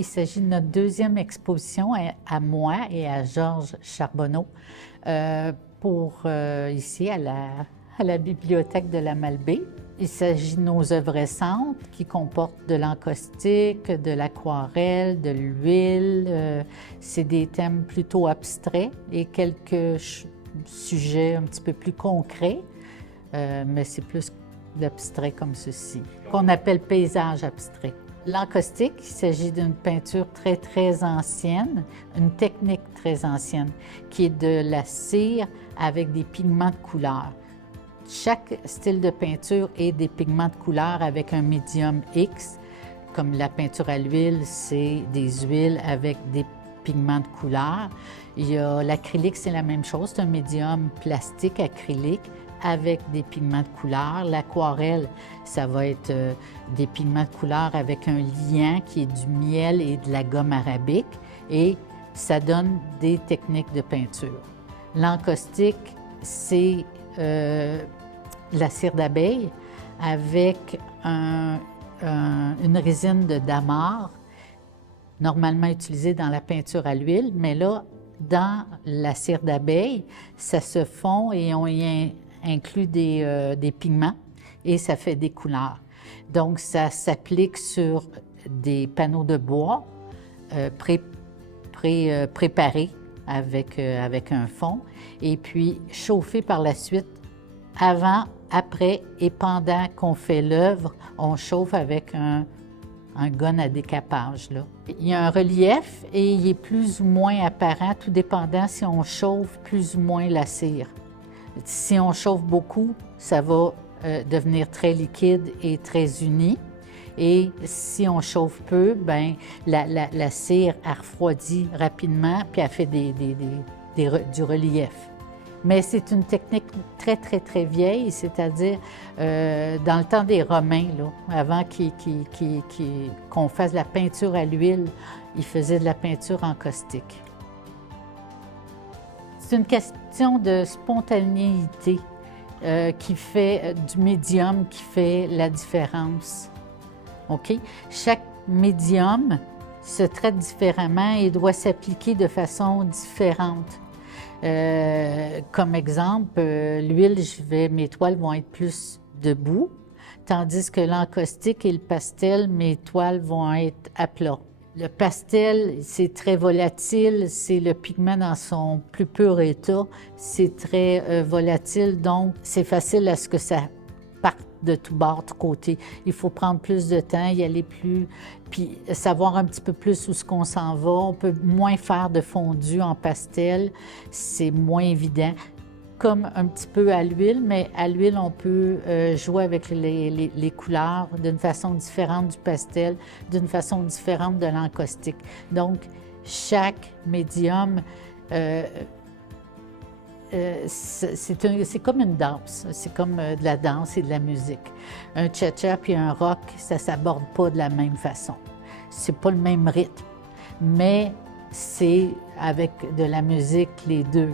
Il s'agit de notre deuxième exposition à moi et à Georges Charbonneau ici à la Bibliothèque de la Malbaie. Il s'agit de nos œuvres récentes qui comportent de l'encaustique, de l'aquarelle, de l'huile. C'est des thèmes plutôt abstraits et quelques sujets un petit peu plus concrets, mais c'est plus d'abstrait comme ceci, qu'on appelle paysage abstrait. L'encaustique, il s'agit d'une peinture très, très ancienne, une technique très ancienne, qui est de la cire avec des pigments de couleur. Chaque style de peinture est des pigments de couleur avec un médium X, comme la peinture à l'huile, c'est des huiles avec des pigments de couleur. Il y a l'acrylique, c'est la même chose, c'est un médium plastique acrylique avec des pigments de couleur. L'aquarelle, ça va être des pigments de couleur avec un liant qui est du miel et de la gomme arabique et ça donne des techniques de peinture. L'encaustique, c'est la cire d'abeille avec une résine de dammar, normalement utilisée dans la peinture à l'huile, mais là, dans la cire d'abeille, ça se fond et on y inclut des pigments et ça fait des couleurs. Donc, ça s'applique sur des panneaux de bois préparés avec un fond et puis chauffés par la suite avant, après et pendant qu'on fait l'œuvre, on chauffe avec un gun à décapage, là. Il y a un relief et il est plus ou moins apparent, tout dépendant si on chauffe plus ou moins la cire. Si on chauffe beaucoup, ça va devenir très liquide et très uni. Et si on chauffe peu, bien, la cire elle refroidit rapidement puis elle fait du relief. Mais c'est une technique très, très, très vieille, c'est-à-dire dans le temps des Romains, là, avant qu'on fasse de la peinture à l'huile, ils faisaient de la peinture encaustique. C'est une question de spontanéité qui fait du médium qui fait la différence. OK? Chaque médium se traite différemment et doit s'appliquer de façon différente. Comme exemple, l'huile, mes toiles vont être plus debout, tandis que l'encaustique et le pastel, mes toiles vont être à plat. Le pastel, c'est très volatile, c'est le pigment dans son plus pur état, c'est très volatile, donc c'est facile à ce que ça parte de tout bord, de côté. Il faut prendre plus de temps, y aller plus, puis savoir un petit peu plus où est-ce qu'on s'en va. On peut moins faire de fondu en pastel, c'est moins évident. Comme un petit peu à l'huile, mais à l'huile, on peut jouer avec les couleurs d'une façon différente du pastel, d'une façon différente de l'encaustique. Donc, chaque médium, c'est comme une danse, c'est comme de la danse et de la musique. Un cha-cha puis un rock, ça ne s'aborde pas de la même façon. C'est pas le même rythme, mais c'est avec de la musique, les deux.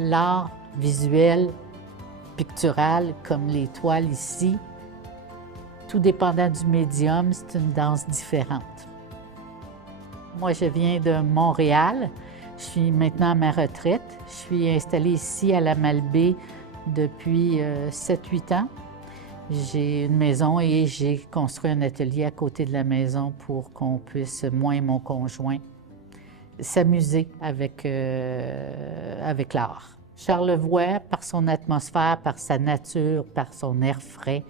L'art visuel, pictural, comme les toiles ici, tout dépendant du médium, c'est une danse différente. Moi, je viens de Montréal. Je suis maintenant à ma retraite. Je suis installée ici à la Malbaie depuis 7-8 ans. J'ai une maison et j'ai construit un atelier à côté de la maison pour qu'on puisse, moi et mon conjoint, s'amuser avec l'art. Charlevoix, par son atmosphère, par sa nature, par son air frais,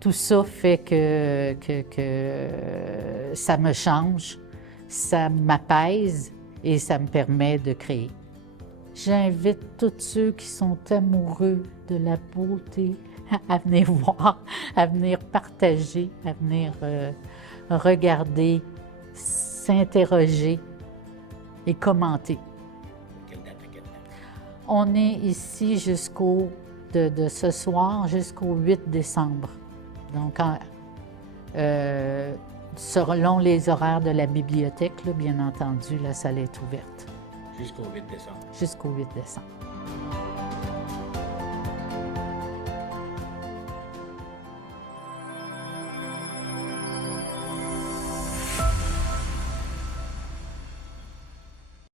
tout ça fait que ça me change, ça m'apaise et ça me permet de créer. J'invite tous ceux qui sont amoureux de la beauté à venir voir, à venir partager, à venir regarder, s'interroger et commenter. On est ici de ce soir jusqu'au 8 décembre. Donc, selon les horaires de la bibliothèque, là, bien entendu, la salle est ouverte. Jusqu'au 8 décembre. Jusqu'au 8 décembre.